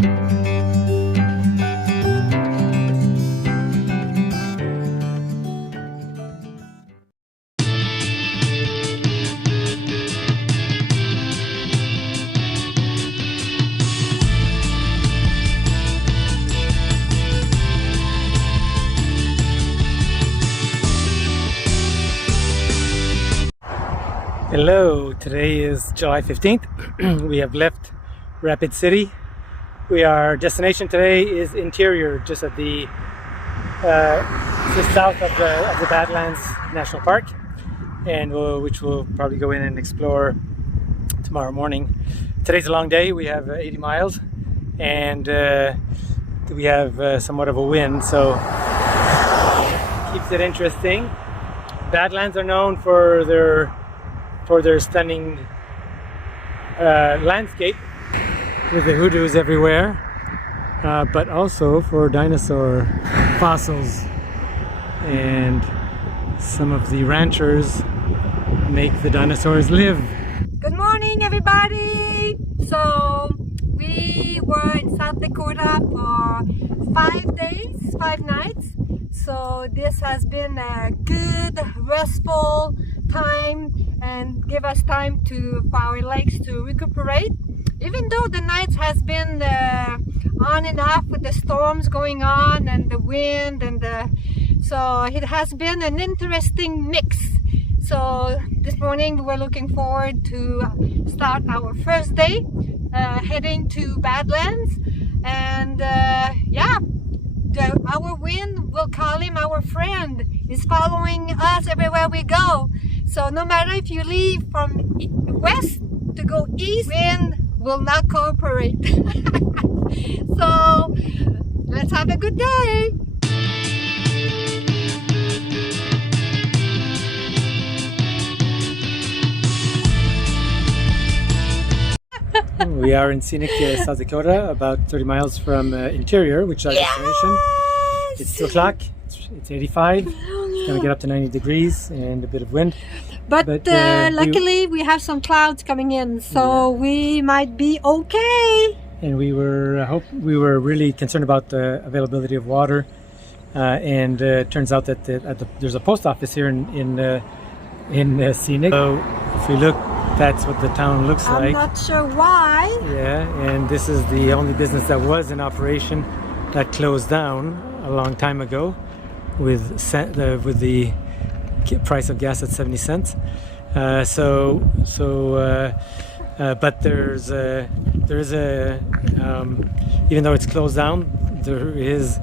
Hello, today is July 15th. We have left Rapid City. Our destination today is interior, just at the just south of the Badlands National Park, and which we'll probably go in and explore tomorrow morning. Today's a long day. We have 80 miles, and we have somewhat of a wind, so keeps it interesting. Badlands are known for their stunning landscape with the hoodoos everywhere, but also for dinosaur fossils, and some of the ranchers make the dinosaurs live. Good morning, everybody! So we were in South Dakota for 5 days, 5 nights. So this has been a good, restful time and give us time for our legs to recuperate. Even though the nights has been on and off with the storms going on and the wind and so it has been an interesting mix. So this morning we were looking forward to start our first day heading to Badlands, and yeah, our wind, will call him our friend, is following us everywhere we go. So no matter if you leave from west to go east, wind will not cooperate. So let's have a good day. We are in scenic South Dakota, about 30 miles from interior, which is our destination. It's 2 o'clock, it's 85, it's going to get up to 90 degrees and a bit of wind. But luckily we have some clouds coming in, so we might be okay. And we were really concerned about the availability of water, and it turns out that there's a post office here in scenic. So if we look, that's what the town looks like. I'm not sure why. Yeah, and this is the only business that was in operation that closed down a long time ago, with the price of gas at 70 cents. But there is a even though it's closed down, there is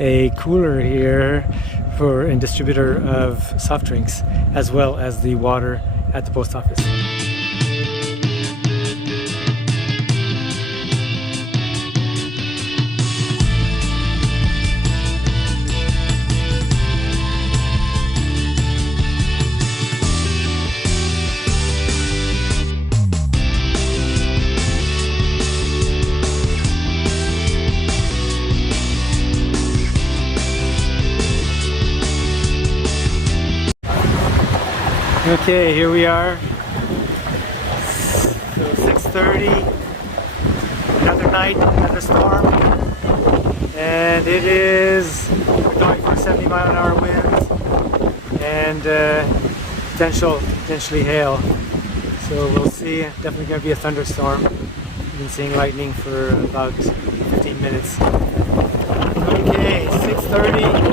a cooler here and distributor of soft drinks, as well as the water at the post office. Okay, here we are. So 6:30, another night, another storm, and we're going for 70-mile-an-hour winds and potentially hail. So we'll see. Definitely going to be a thunderstorm. We've been seeing lightning for about 15 minutes. Okay, 6:30.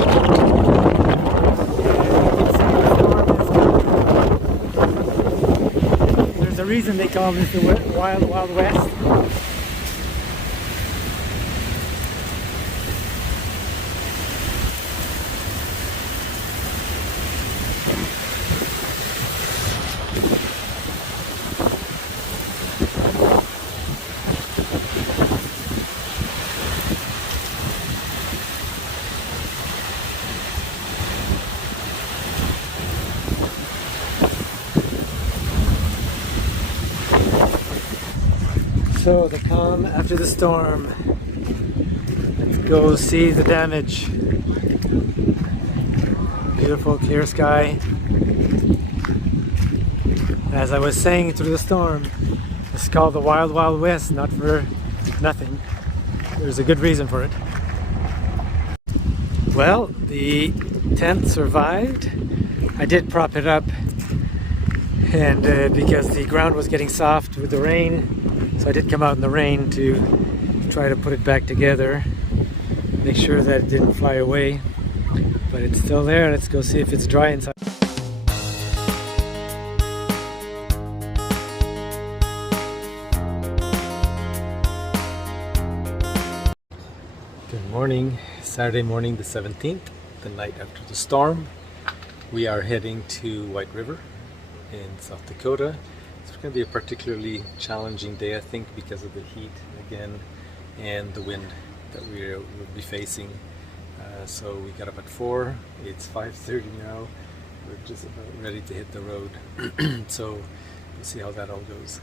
The reason they call this the Wild Wild West. So the calm after the storm. Let's go see the damage. Beautiful clear sky. As I was saying through the storm, it's called the Wild Wild West, not for nothing. there's a good reason for it. Well, the tent survived. I did prop it up, and because the ground was getting soft with the rain, so I did come out in the rain to try to put it back together, make sure that it didn't fly away. But it's still there. Let's go see if it's dry inside. Good morning. Saturday morning the 17th, the night after the storm. We are heading to White River in South Dakota. It's going to be a particularly challenging day, I think, because of the heat again and the wind that we'll be facing. So we got up at 4. It's 5:30 now. We're just about ready to hit the road. So we'll see how that all goes.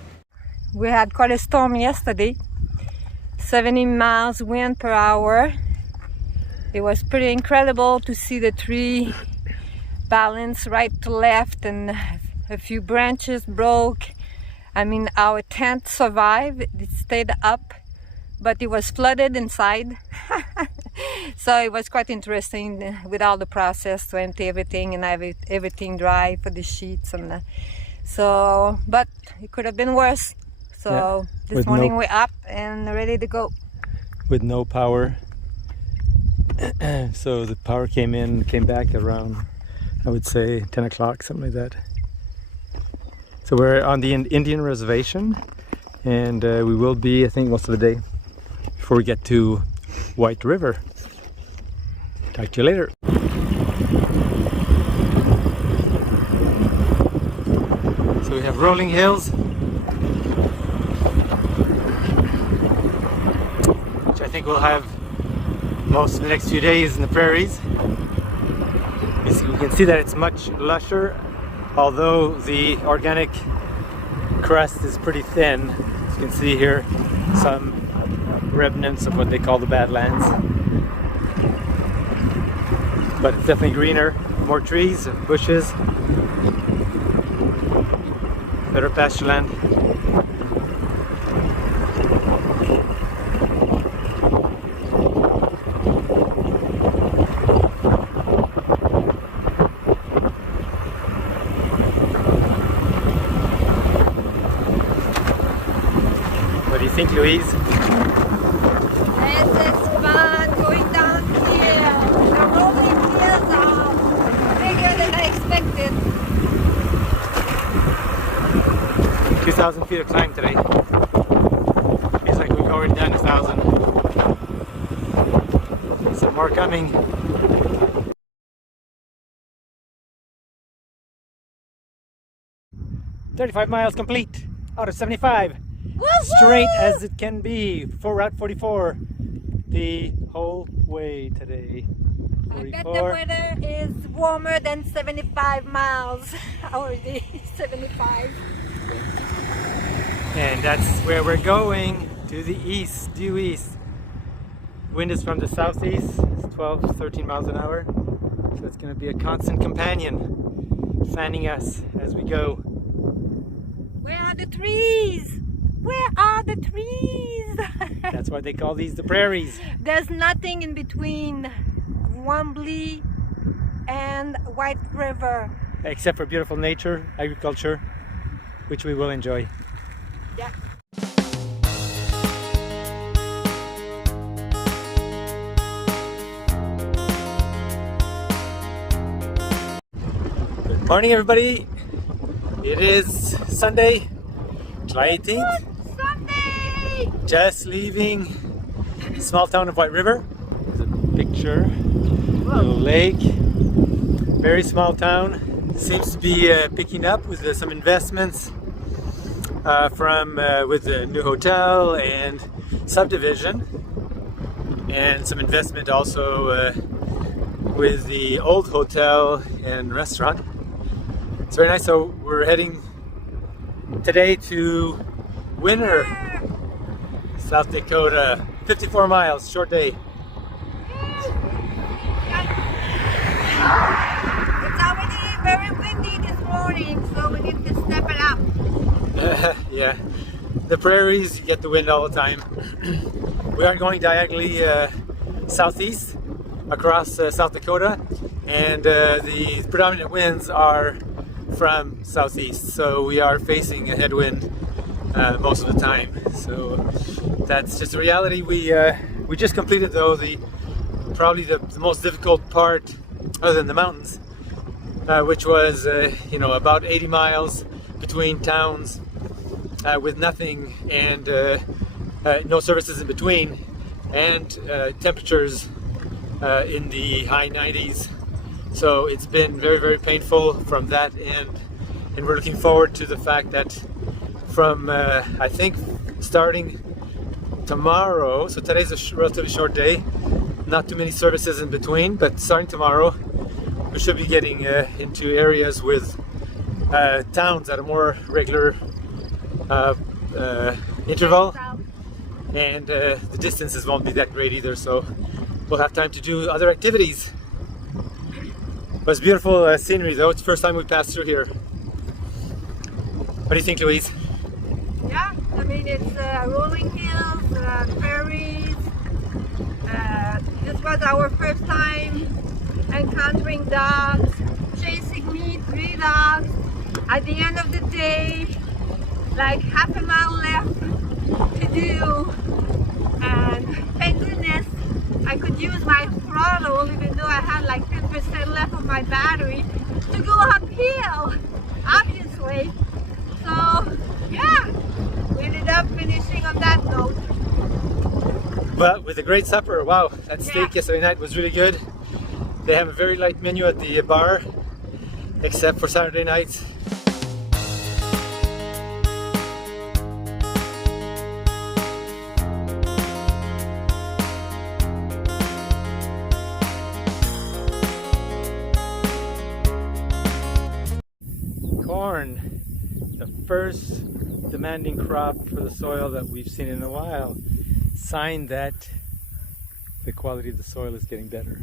We had quite a storm yesterday. 70 miles wind per hour. It was pretty incredible to see the tree balance right to left, and a few branches broke. I mean, our tent survived. It stayed up, but it was flooded inside. So it was quite interesting with all the process to empty everything and have everything dry for the sheets. And so, but it could have been worse. So yeah, this morning we're up and ready to go. With no power. So the power came back around, I would say 10 o'clock, something like that. So we're on the Indian reservation, and we will be, I think, most of the day before we get to White River. Talk to you later. So we have rolling hills, which I think we'll have most of the next few days in the prairies. You can see that it's much lusher, although the organic crust is pretty thin. As you can see here, some remnants of what they call the Badlands. But it's definitely greener, more trees, bushes, better pasture land. What do you think, Louise? Yes, it's fun going down here. The rolling hills are bigger than I expected. 2,000 feet of climb today. Feels like we've already done 1,000. Some more coming. 35 miles complete out of 75. Straight as it can be for Route 44 the whole way today. 44. I bet the weather is warmer than 75 miles already. 75. And that's where we're going, to the east, due east. Wind is from the southeast, it's 12, 13 miles an hour. So it's going to be a constant companion, fanning us as we go. Where are the trees? Where are the trees? That's why they call these the prairies. There's nothing in between Wambly and White River. Except for beautiful nature, agriculture, which we will enjoy. Yeah. Good morning, everybody. It is Sunday, July 18th. Sunday! Just leaving the small town of White River. There's a picture, little lake, very small town. Seems to be picking up with some investments with the new hotel and subdivision, and some investment also with the old hotel and restaurant. It's very nice. So we're heading today to Winter, South Dakota. 54 miles, short day. It's already very windy this morning, so we need to step it up. Yeah, the prairies, you get the wind all the time. We are going diagonally southeast across South Dakota, and the predominant winds are from southeast, so we are facing a headwind most of the time. So that's just a reality. We just completed, though, probably the most difficult part, other than the mountains, which was about 80 miles between towns with nothing and no services in between, and temperatures in the high 90s. So it's been very, very painful from that end, and we're looking forward to the fact that from I think starting tomorrow, so today's a relatively short day, not too many services in between, but starting tomorrow we should be getting into areas with towns at a more regular interval, and the distances won't be that great either, so we'll have time to do other activities. But it's beautiful scenery, though. It's the first time we passed through here. What do you think, Louise? Yeah, I mean, it's rolling hills, prairies. This was our first time encountering dogs, chasing me, 3 dogs. At the end of the day, like half a mile left to do, and thank goodness I could use my throttle, even though I had like 10% left of my battery, to go uphill, obviously. So yeah, we ended up finishing on that note. Well, with a great supper. Wow, that steak yesterday night was really good. They have a very light menu at the bar, except for Saturday nights. Corn, the first demanding crop for the soil that we've seen in a while. Sign that the quality of the soil is getting better.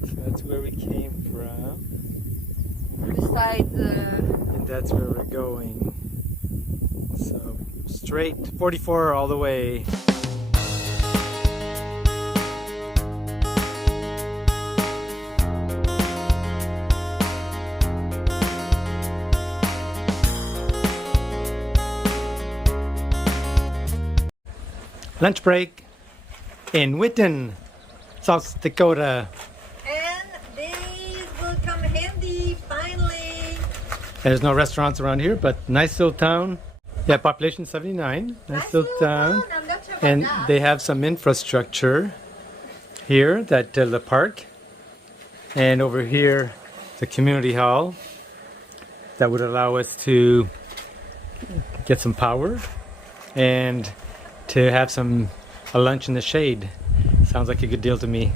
So that's where we came from. Besides, and that's where we're going. So straight 44 all the way. Lunch break in Whitten, South Dakota. and these will come handy finally. There's no restaurants around here, but nice little town. Yeah, population 79. Nice little town. I'm not sure about And that. they have some infrastructure here, that the park. And over here, the community hall that would allow us to get some power and to have a lunch in the shade. Sounds like a good deal to me.